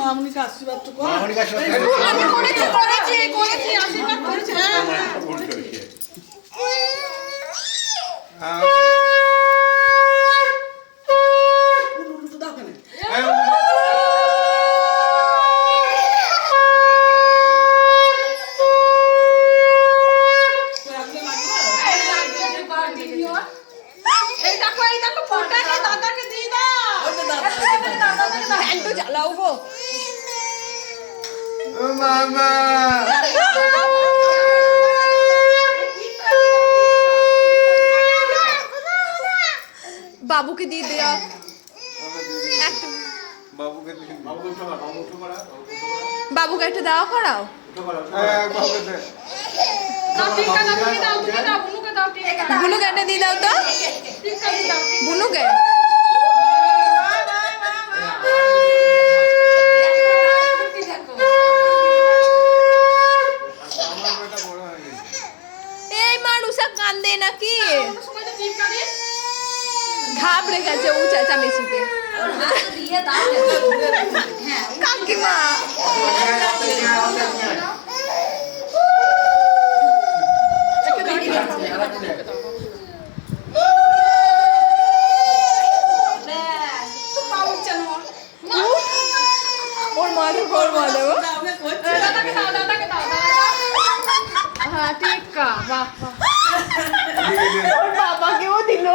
মামনিকে আশীর্বাদ তো কর। মামনিকে আশীর্বাদ আমি করেছি আশীর্বাদ করেছি। হ্যাঁ দাও কেন? মামা বাবুকে দিয়ে দেয়া বাবুকে একটা দেওয়া করাও বুনুকে একটা দিয়ে দাও তো বুনুকে এই মানুষা কান্দে নাকি ঘাবড়ে গেছে ও চেঁচামেচিতে কাকিমা ওর মা দেবো ওর মা দেবো হ্যাঁ ঠিক বাহ ওর বাবাকেও দিল